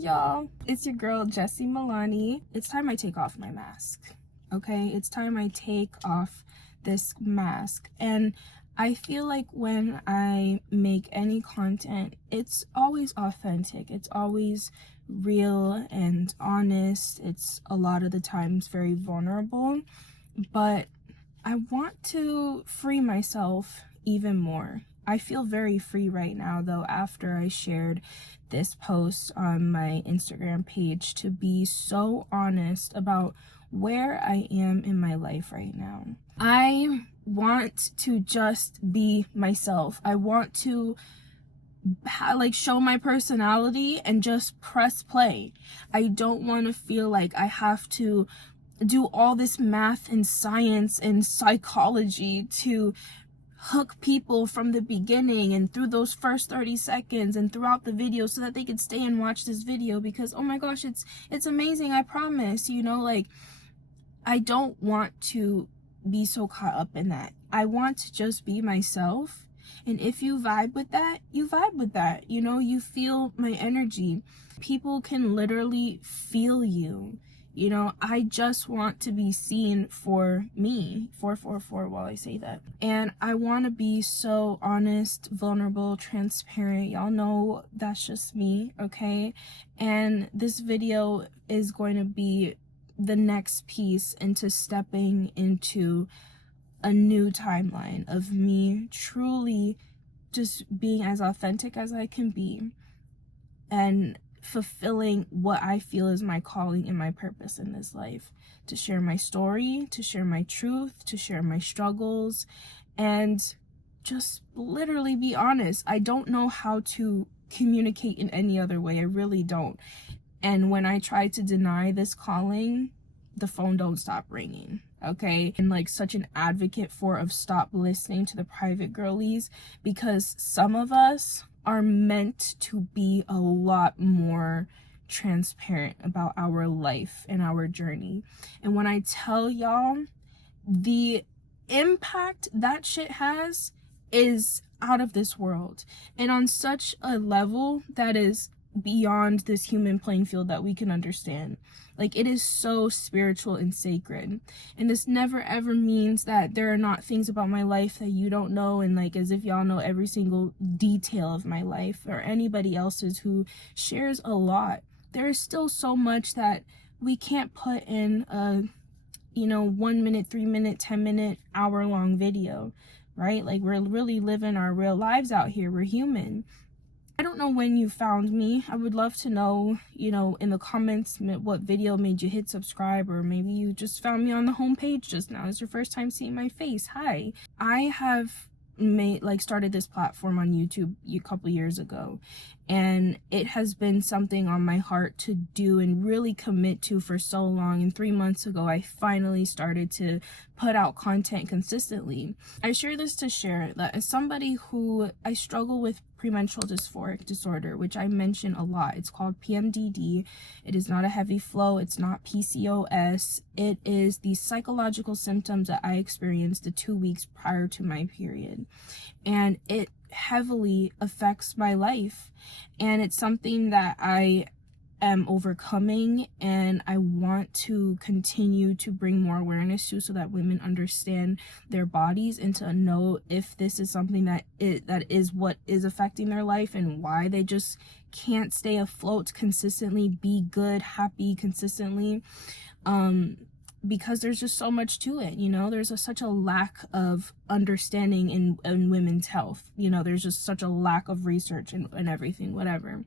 y'all, it's your girl Jessie Milani. It's time I take off my mask. Okay, it's time I take off this mask. And I feel like when I make any content, it's always authentic, it's always real and honest. It's a lot of the times very vulnerable, but I want to free myself even more. I feel very free right now, though, after I shared this post on my Instagram page, to be so honest about where I am in my life right now. I want to just be myself. I want to show my personality and just press play. I don't want to feel like I have to do all this math and science and psychology to hook people from the beginning and through those first 30 seconds and throughout the video so that they could stay and watch this video because, oh my gosh, it's amazing, I promise. I don't want to be so caught up in that. I want to just be myself, and if you vibe with that, you vibe with that. You feel my energy. People can literally feel you. I just want to be seen for me. 444 while I say that. And I want to be so honest, vulnerable, transparent. Y'all know that's just me, okay? And this video is going to be the next piece into stepping into a new timeline of me truly just being as authentic as I can be and fulfilling what I feel is my calling and my purpose in this life, to share my story, to share my truth, to share my struggles, and just literally be honest. I don't know how to communicate in any other way. I really don't. And when I try to deny this calling, the phone don't stop ringing, okay? And such an advocate of stop listening to the private girlies, because some of us are meant to be a lot more transparent about our life and our journey. And when I tell y'all, the impact that shit has is out of this world, and on such a level that is beyond this human playing field that we can understand. It is so spiritual and sacred. And this never ever means that there are not things about my life that you don't know, and as if y'all know every single detail of my life or anybody else's who shares a lot. There is still so much that we can't put in a 1 minute, 3 minute, 10-minute, hour-long video, right? We're really living our real lives out here. We're human. I don't know when you found me. I would love to know, in the comments, what video made you hit subscribe, or maybe you just found me on the homepage just now. It's your first time seeing my face. Hi. I have started this platform on YouTube a couple years ago, and it has been something on my heart to do and really commit to for so long. And 3 months ago, I finally started to put out content consistently. I share this to share that as somebody who I struggle with premenstrual dysphoric disorder, which I mention a lot. It's called PMDD. It is not a heavy flow. It's not PCOS. It is the psychological symptoms that I experienced the 2 weeks prior to my period. And it heavily affects my life. And it's something that I am overcoming, and I want to continue to bring more awareness to, so that women understand their bodies and to know if this is something that is what is affecting their life, and why they just can't stay afloat consistently, be good, happy consistently, because there's just so much to it. There's such a lack of understanding in women's health. There's just such a lack of research and everything, whatever.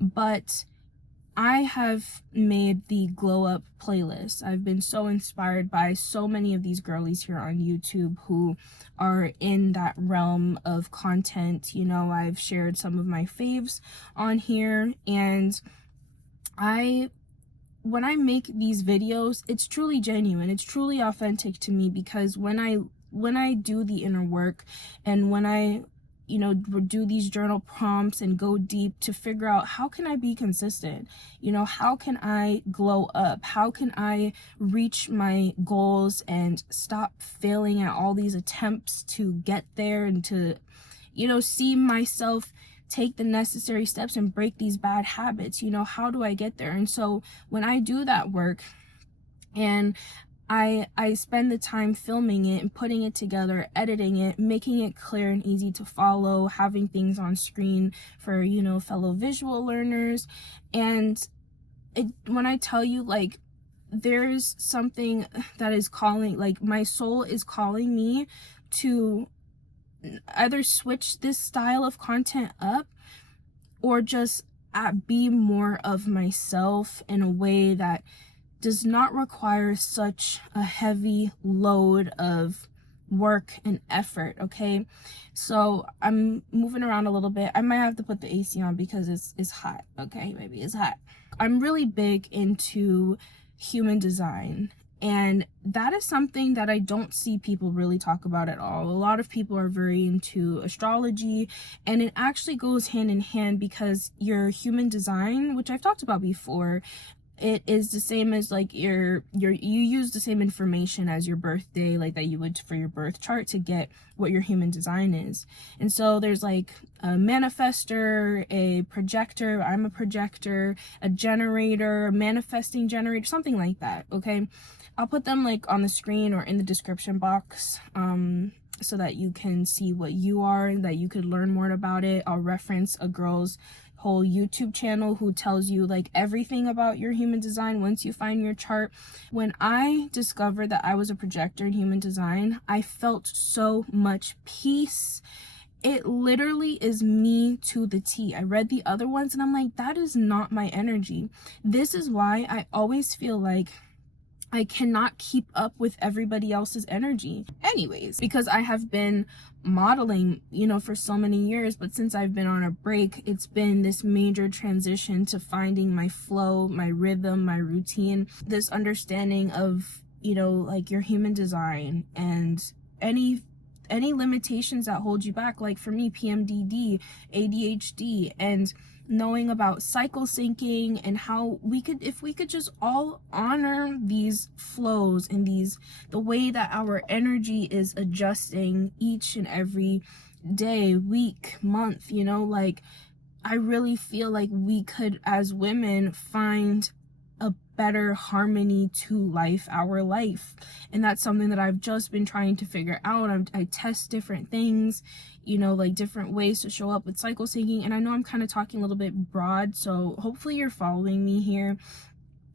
But I have made the Glow Up playlist. I've been so inspired by so many of these girlies here on YouTube who are in that realm of content. I've shared some of my faves on here, and when I make these videos, it's truly genuine. It's truly authentic to me, because when I do the inner work, and when I do these journal prompts and go deep to figure out, how can I be consistent? How can I glow up? How can I reach my goals and stop failing at all these attempts to get there, and to, see myself take the necessary steps and break these bad habits. You know, how do I get there? And so when I do that work and I spend the time filming it and putting it together, editing it, making it clear and easy to follow, having things on screen for, you know, fellow visual learners. And when I tell you, like, there's something that is calling, like, my soul is calling me to either switch this style of content up or just be more of myself in a way that does not require such a heavy load of work and effort. Okay, so I'm moving around a little bit. I might have to put the AC on because it's hot. Okay, maybe it's hot. I'm really big into human design, and that is something that I don't see people really talk about at all. A lot of people are very into astrology, and it actually goes hand in hand because your human design, which I've talked about before, it is the same as like you use the same information as your birthday, like that you would for your birth chart, to get what your human design is. And so there's like a manifester, a projector, I'm a projector, a generator, a manifesting generator, something like that. Okay, I'll put them like on the screen or in the description box, so that you can see what you are and that you could learn more about it. I'll reference a girl's whole YouTube channel who tells you like everything about your human design once you find your chart. When I discovered that I was a projector in human design, I felt so much peace. It literally is me to the T. I read the other ones and I'm like, that is not my energy. This is why I always feel like I cannot keep up with everybody else's energy. Anyways, because I have been modeling, you know, for so many years, but since I've been on a break, it's been this major transition to finding my flow, my rhythm, my routine, this understanding of, you know, like your human design and any limitations that hold you back. Like for me, PMDD, ADHD, and knowing about cycle syncing and how we could, if we could just all honor these flows and the way that our energy is adjusting each and every day, week, month, you know, like I really feel like we could as women find a better harmony to life, our life. And that's something that I've just been trying to figure out. I test different things, you know, like different ways to show up with cycle syncing. And I know I'm kind of talking a little bit broad, so hopefully you're following me here.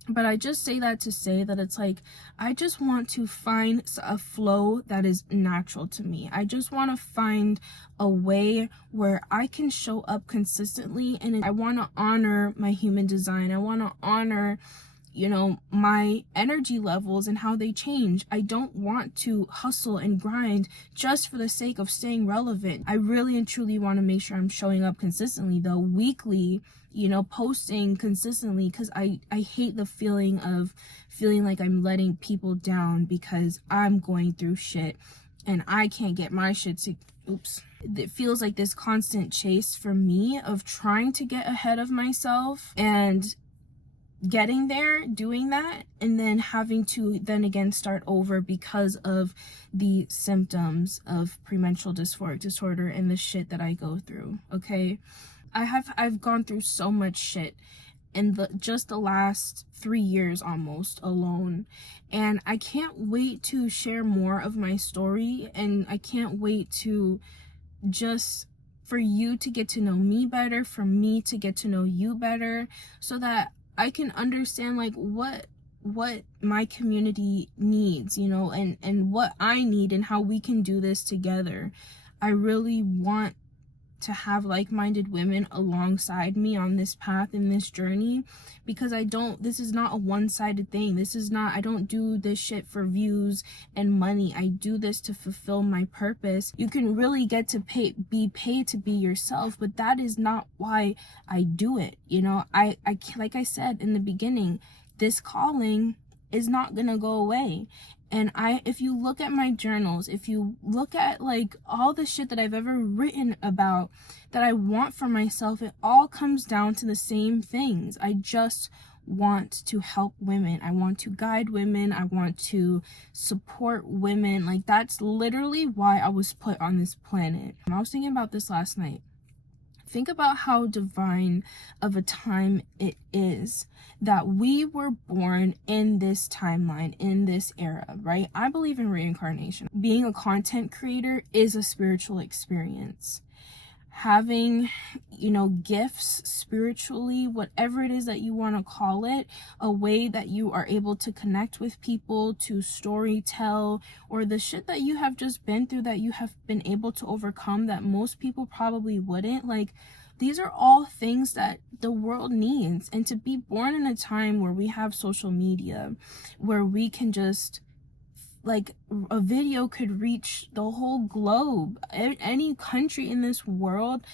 But I just say that to say that it's like, I just want to find a flow that is natural to me. I just want to find a way where I can show up consistently. And I want to honor my human design. I want to honor, you know, my energy levels and how they change. I don't want to hustle and grind just for the sake of staying relevant. I really and truly want to make sure I'm showing up consistently, though, weekly, you know, posting consistently, because I hate the feeling of feeling like I'm letting people down because I'm going through shit and I can't get my shit to, it feels like this constant chase for me of trying to get ahead of myself and getting there, doing that, and then having to then again start over because of the symptoms of premenstrual dysphoric disorder and the shit that I go through. Okay, I've gone through so much shit in just the last 3 years almost alone, and I can't wait to share more of my story, and I can't wait to just for you to get to know me better, for me to get to know you better, so that I can understand like what my community needs, you know, and what I need and how we can do this together. I really want to have like-minded women alongside me on this path, in this journey, because this is not a one-sided thing. I don't do this shit for views and money. I do this to fulfill my purpose. You can really get to be paid to be yourself, but that is not why I do it. You know, I like I said in the beginning, this calling is not gonna go away. And if you look at my journals, if you look at like all the shit that I've ever written about that I want for myself, it all comes down to the same things. I just want to help women. I want to guide women. I want to support women. Like, that's literally why I was put on this planet. I was thinking about this last night. think about how divine of a time it is that we were born in this timeline, in this era, right? I believe in reincarnation. Being a content creator is a spiritual experience. Having, gifts spiritually, whatever it is that you want to call it, a way that you are able to connect with people, to story tell, or the shit that you have just been through that you have been able to overcome that most people probably wouldn't. Like, these are all things that the world needs. And to be born in a time where we have social media, where we can just, like, a video could reach the whole globe, any country in this world,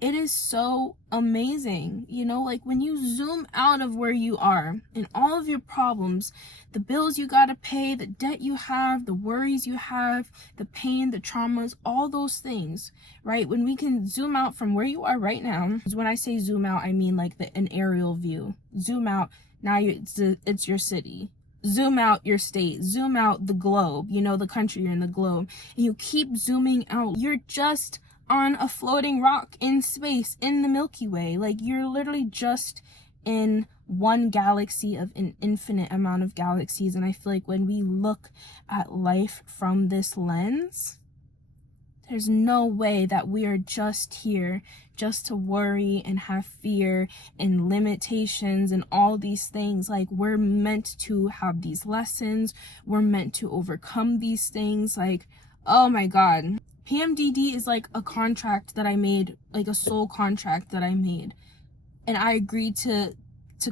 it is so amazing. Like, when you zoom out of where you are and all of your problems, the bills you gotta pay, the debt you have, the worries you have, the pain, the traumas, all those things, right? When we can zoom out from where you are right now, when I say zoom out, I mean like an aerial view. Zoom out, now it's your city. Zoom out your state, zoom out the globe, the country you're in, the globe, and you keep zooming out. You're just on a floating rock in space, in the Milky Way. Like, you're literally just in one galaxy of an infinite amount of galaxies. And I feel like when we look at life from this lens, there's no way that we are just here just to worry and have fear and limitations and all these things. Like, we're meant to have these lessons. We're meant to overcome these things. Like, oh my God. PMDD is like a contract that I made, like a soul contract that I made. And I agreed to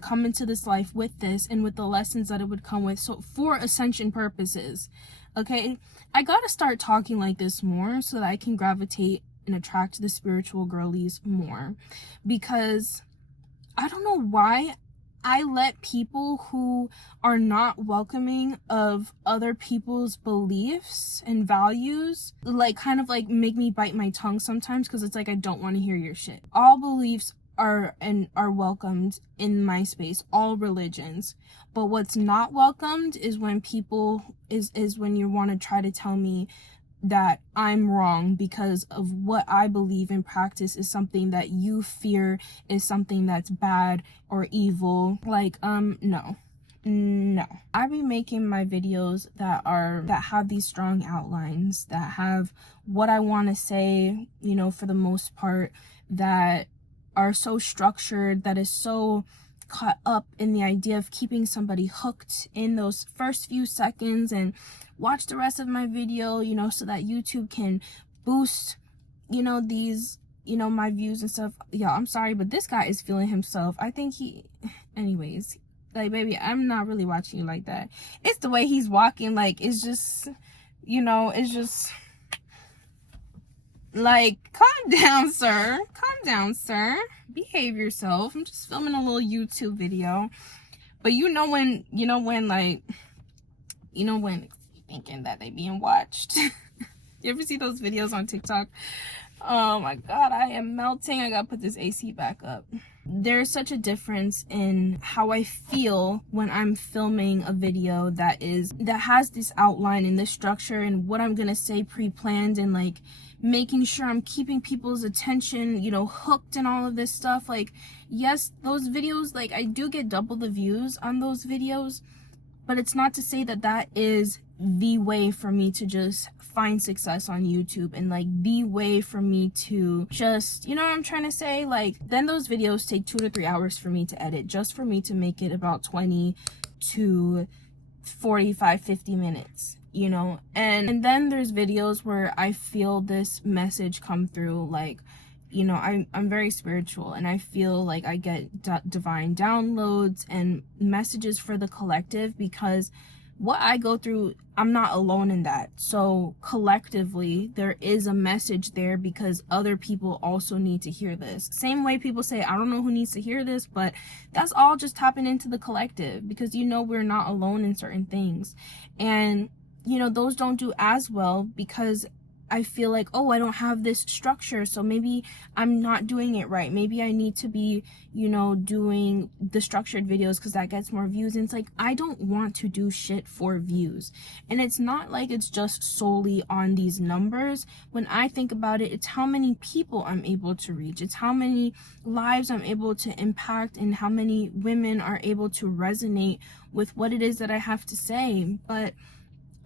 come into this life with this and with the lessons that it would come with. So for ascension purposes, okay, I gotta start talking like this more so that I can gravitate and attract the spiritual girlies more. Because I don't know why I let people who are not welcoming of other people's beliefs and values, like, kind of like make me bite my tongue sometimes, because it's like, I don't want to hear your shit. All beliefs are welcomed in my space, all religions. But what's not welcomed is when people is when you want to try to tell me that I'm wrong because of what I believe in practice is something that you fear is something that's bad or evil. Like, no. I be making my videos that have these strong outlines, that have what I want to say, for the most part, that are so structured, that is so caught up in the idea of keeping somebody hooked in those first few seconds and watch the rest of my video, so that YouTube can boost, these, my views and stuff. Yeah, I'm sorry, but this guy is feeling himself. I think anyways, like, baby, I'm not really watching you like that. It's the way he's walking, like, it's just, it's just, like, calm down, sir. Calm down, sir. Behave yourself. I'm just filming a little YouTube video. But when thinking that they being watched. You ever see those videos on TikTok? Oh my God, I am melting. I gotta put this AC back up. There's such a difference in how I feel when I'm filming a video that has this outline and this structure and what I'm gonna say pre-planned, and like making sure I'm keeping people's attention, hooked and all of this stuff. Like, yes, those videos, like, I do get double the views on those videos, but it's not to say that that is the way for me to just find success on YouTube, and like the way for me to just, what I'm trying to say? Like, then those videos take 2 to 3 hours for me to edit, just for me to make it about 20 to 45, 50 minutes, and then there's videos where I feel this message come through, like, I'm very spiritual, and I feel like I get divine downloads and messages for the collective, because what I go through, I'm not alone in that. So collectively, there is a message there, because other people also need to hear this. Same way people say, I don't know who needs to hear this, but that's all just tapping into the collective, because we're not alone in certain things. And those don't do as well, because I feel like, oh, I don't have this structure, so maybe I'm not doing it right. Maybe I need to be, doing the structured videos because that gets more views. And it's like, I don't want to do shit for views. And it's not like it's just solely on these numbers. When I think about it, it's how many people I'm able to reach. It's how many lives I'm able to impact and how many women are able to resonate with what it is that I have to say. But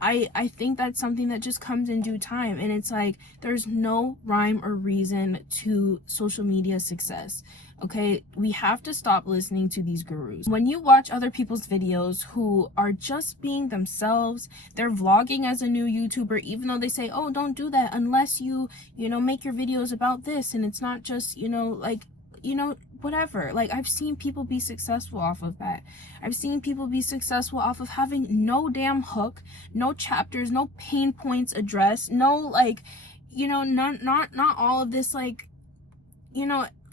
I think that's something that just comes in due time. And it's like, there's no rhyme or reason to social media success. Okay, we have to stop listening to these gurus. When you watch other people's videos who are just being themselves, they're vlogging as a new YouTuber, even though they say, oh, don't do that unless you make your videos about this. And it's not just, whatever. Like, I've seen people be successful off of that. I've seen people be successful off of having no damn hook, no chapters, no pain points addressed, no, like, not all of this, like,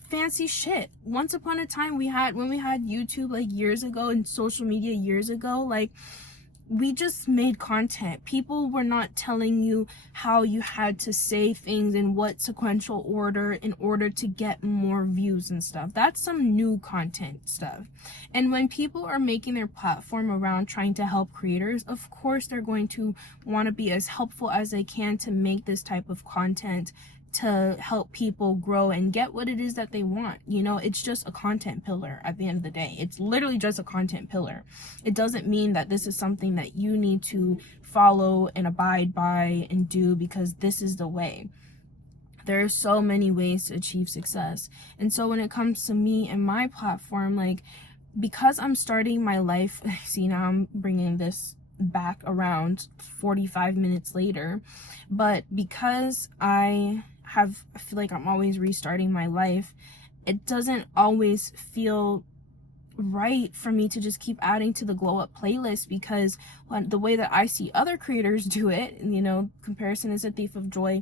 fancy shit. Once upon a time, when we had YouTube, like, years ago, and social media years ago, like, we just made content. People were not telling you how you had to say things in what sequential order in order to get more views and stuff. That's some new content stuff. And when people are making their platform around trying to help creators, of course they're going to want to be as helpful as they can to make this type of content to help people grow and get what it is that they want. It's just a content pillar at the end of the day. It's literally just a content pillar. It doesn't mean that this is something that you need to follow and abide by and do because this is the way. There are so many ways to achieve success. And so when it comes to me and my platform, like, because I'm starting my life, see, now I'm bringing this back around 45 minutes later, but because I feel like I'm always restarting my life, it doesn't always feel right for me to just keep adding to the glow up playlist, because the way that I see other creators do it, comparison is a thief of joy.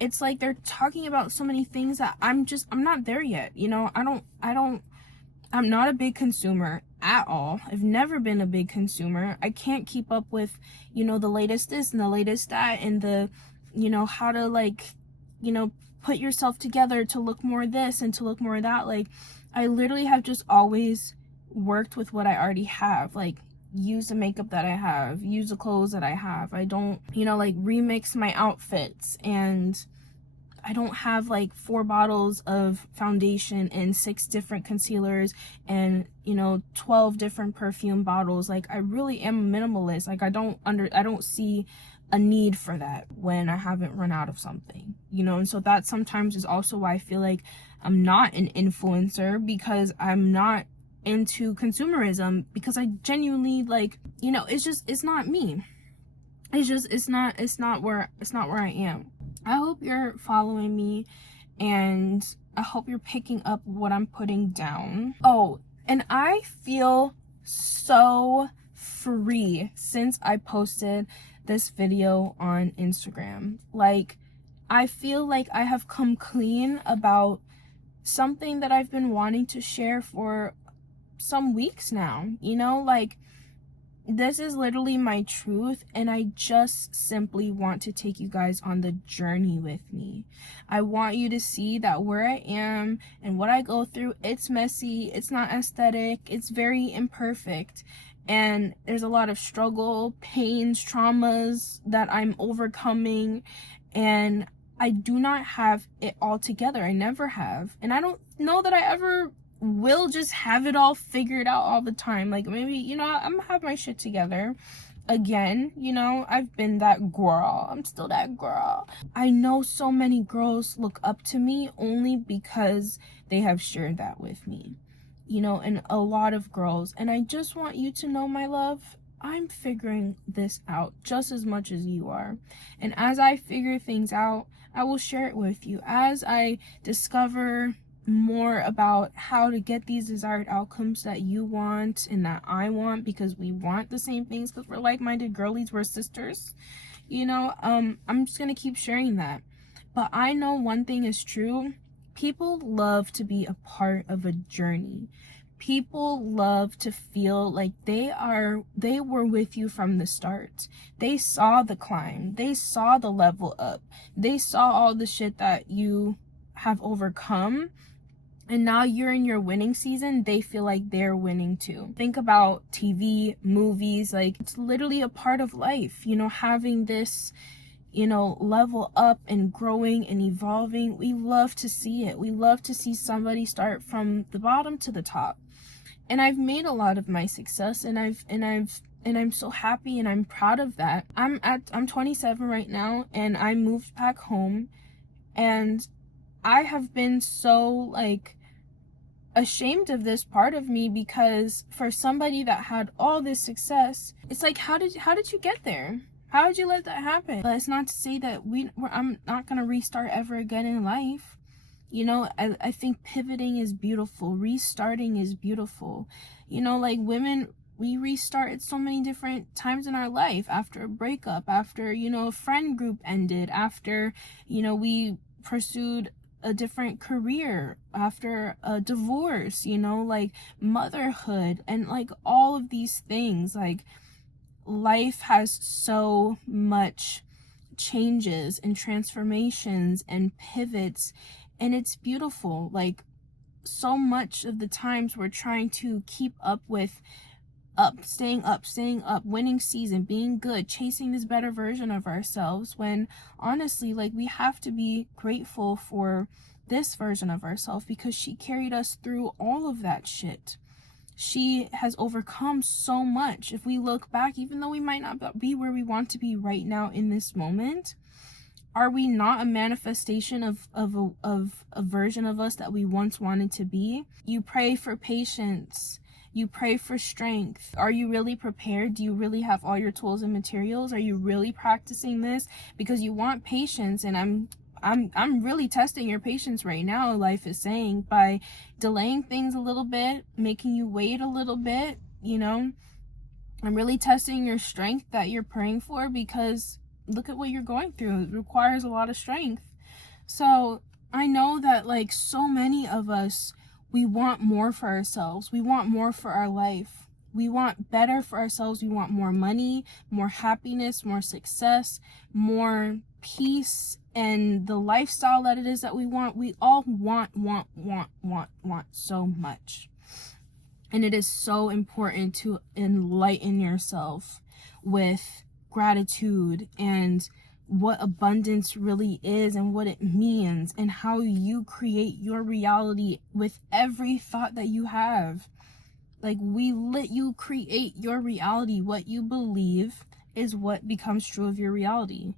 It's like they're talking about so many things that I'm not there yet. I'm not a big consumer at all. I've never been a big consumer. I can't keep up with, the latest this and the latest that and the, how to, like, put yourself together to look more this and to look more that. Like, I literally have just always worked with what I already have. Like, use the makeup that I have, use the clothes that I have. I don't, remix my outfits, and I don't have like 4 bottles of foundation and 6 different concealers and 12 different perfume bottles. Like, I really am a minimalist. Like, I don't see a need for that when I haven't run out of something, and so that sometimes is also why I feel like I'm not an influencer, because I'm not into consumerism, because I genuinely, like, it's not me. It's not where I am. I hope you're following me, and I hope you're picking up what I'm putting down. Oh, and I feel so free since I posted this video on Instagram. Like, I feel like I have come clean about something that I've been wanting to share for some weeks now. Like, this is literally my truth, and I just simply want to take you guys on the journey with me. I want you to see that where I am and what I go through, it's messy, it's not aesthetic, it's very imperfect, and there's a lot of struggle, pains, traumas that I'm overcoming, and I do not have it all together. I never have, and I don't know that I ever will just have it all figured out all the time. Like, maybe, I'm gonna have my shit together again. I've been that girl. I'm still that girl. I know so many girls look up to me only because they have shared that with me, and a lot of girls. And I just want you to know, my love, I'm figuring this out just as much as you are. And as I figure things out, I will share it with you. As I discover more about how to get these desired outcomes that you want and that I want, because we want the same things, because we're like-minded girlies, we're sisters, I'm just gonna keep sharing that. But I know one thing is true: people love to be a part of a journey. People love to feel like they were with you from the start. They saw the climb. They saw the level up. They saw all the shit that you have overcome. And now you're in your winning season. They feel like they're winning too. Think about TV, movies, like it's literally a part of life, you know, having this, you know, level up and growing and evolving. We love to see it. We love to see somebody start from the bottom to the top. And I've made a lot of my success, and I'm so happy and I'm proud of that. I'm 27 right now, and I moved back home, and I have been so like ashamed of this part of me, because for somebody that had all this success, it's like, how did you get there? How did you let that happen? But it's not to say that I'm not gonna restart ever again in life. You know, I think pivoting is beautiful. Restarting is beautiful. You know, like women, we restart at so many different times in our life. After a breakup, after, you know, a friend group ended, after, you know, we pursued a different career, after a divorce, you know, like motherhood, and like all of these things. Like life has so much changes and transformations and pivots, and it's beautiful. Like so much of the times we're trying to keep up with staying up, winning season, being good, chasing this better version of ourselves, when honestly, like, we have to be grateful for this version of ourselves, because she carried us through all of that shit. She has overcome so much. If we look back, even though we might not be where we want to be right now in this moment, are we not a manifestation of a version of us that we once wanted to be? You pray for patience. You pray for strength. Are you really prepared? Do you really have all your tools and materials? Are you really practicing this? Because you want patience, and I'm really testing your patience right now, life is saying, by delaying things a little bit, making you wait a little bit, you know. I'm really testing your strength that you're praying for, because look at what you're going through. It requires a lot of strength. So I know that, like, so many of us, we want more for ourselves. We want more for our life. We want better for ourselves. We want more money, more happiness, more success, more peace, and the lifestyle that it is that we want. We all want so much. And it is so important to enlighten yourself with gratitude and what abundance really is, and what it means, and how you create your reality with every thought that you have. Like, we let you create your reality. What you believe is what becomes true of your reality.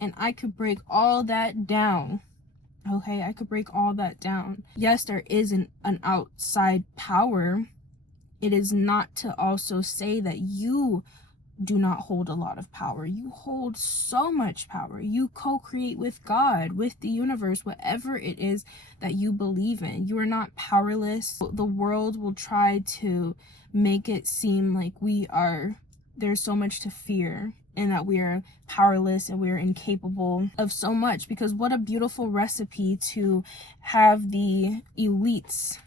And I could break all that down. Okay, I could break all that down. Yes, there is an outside power. It is not to also say that you do not hold a lot of power. You hold so much power. You co-create with God, with the universe, whatever it is that you believe in. You are not powerless. The world will try to make it seem like there's so much to fear, and that we are powerless and we are incapable of so much. Because what a beautiful recipe to have the elites,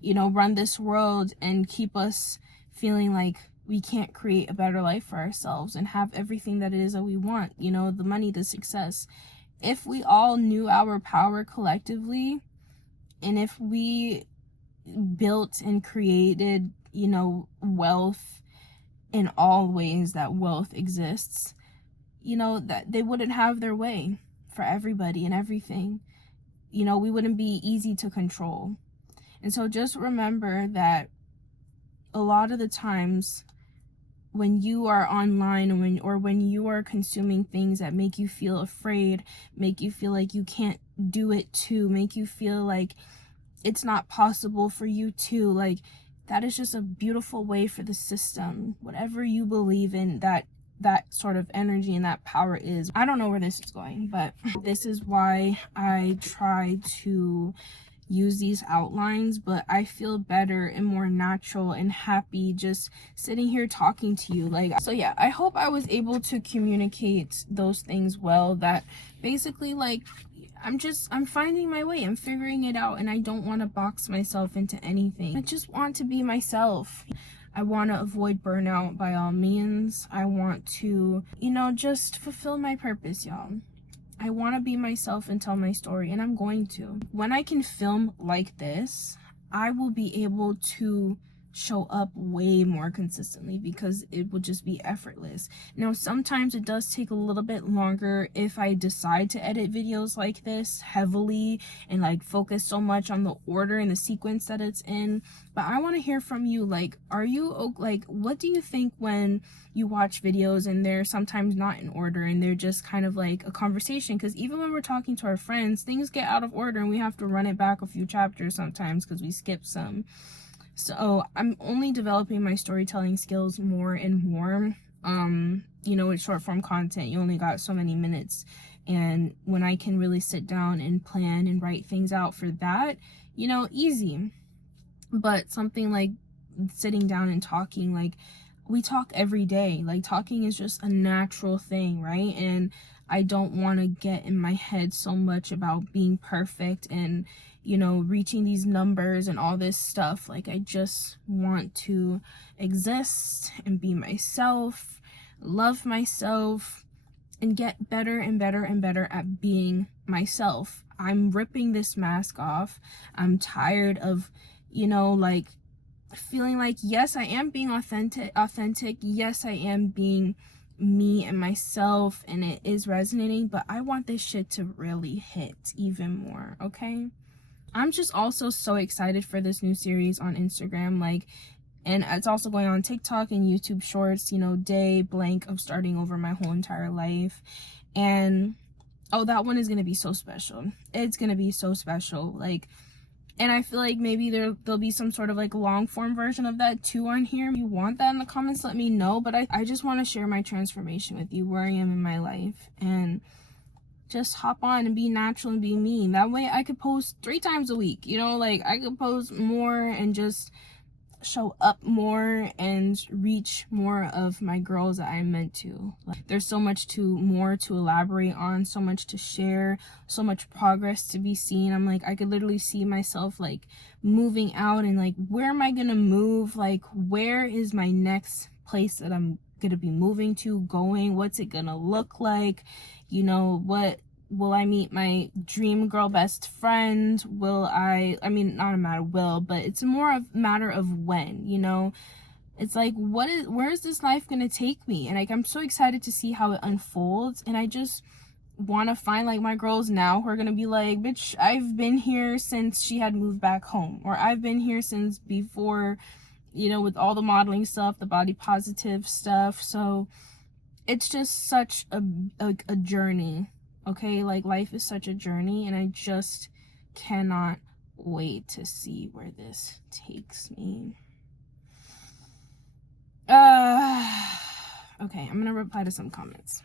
you know, run this world and keep us feeling like we can't create a better life for ourselves and have everything that it is that we want, you know, the money, the success. If we all knew our power collectively, and if we built and created, you know, wealth in all ways that wealth exists, you know, that they wouldn't have their way for everybody and everything. You know, we wouldn't be easy to control. And so just remember that a lot of the times when you are online, or when you are consuming things that make you feel afraid, make you feel like you can't do it too, make you feel like it's not possible for you too, like, that is just a beautiful way for the system, whatever you believe in, that sort of energy and that power is. I don't know where this is going, but this is why I try to use these outlines. But I feel better and more natural and happy just sitting here talking to you. Like, so yeah, I hope I was able to communicate those things well, that basically, like, I'm finding my way. I'm figuring it out, and I don't want to box myself into anything. I just want to be myself. I want to avoid burnout by all means. I want to, just fulfill my purpose, y'all. I want to be myself and tell my story, and I'm going to. When I can film like this, I will be able to show up way more consistently because it will just be effortless. Now, sometimes it does take a little bit longer if I decide to edit videos like this heavily and like focus so much on the order and the sequence that it's in. But I want to hear from you. Like, what do you think when you watch videos and they're sometimes not in order and they're just kind of like a conversation? Because even when we're talking to our friends, things get out of order and we have to run it back a few chapters sometimes because we skip some. So I'm only developing my storytelling skills more and more. With short form content, you only got so many minutes. And when I can really sit down and plan and write things out for that, easy. But something like sitting down and talking, like we talk every day. Like talking is just a natural thing, right? And I don't want to get in my head so much about being perfect and reaching these numbers and all this stuff. Like, I just want to exist and be myself, love myself, and get better and better and better at being myself. I'm ripping this mask off. I'm tired of, feeling like, yes, I am being authentic. Yes, I am being me and myself, and it is resonating, but I want this shit to really hit even more, okay? I'm just also so excited for this new series on Instagram, and it's also going on TikTok and YouTube Shorts, day blank of starting over my whole entire life. And that one is going to be so special. It's going to be so special. And I feel like maybe there'll be some sort of long form version of that too on here. If you want that in the comments, let me know. But I just want to share my transformation with you, where I am in my life, and just hop on and be natural and be me. That way I could post 3 times a week, I could post more and just show up more and reach more of my girls that I'm meant to. There's so much more to elaborate on, so much to share, so much progress to be seen. I'm I could literally see myself moving out, and where am I gonna move? Where is my next place that I'm gonna be moving to, going? What's it gonna look like? What will I meet my dream girl best friend? Not a matter of will, but it's more of a matter of when, It's where is this life gonna take me? And I'm so excited to see how it unfolds. And I just want to find my girls now who are gonna be bitch, I've been here since she had moved back home, or I've been here since before, with all the modeling stuff, the body positive stuff. So it's just such a journey. Okay, life is such a journey, and I just cannot wait to see where this takes me. Okay, I'm gonna reply to some comments.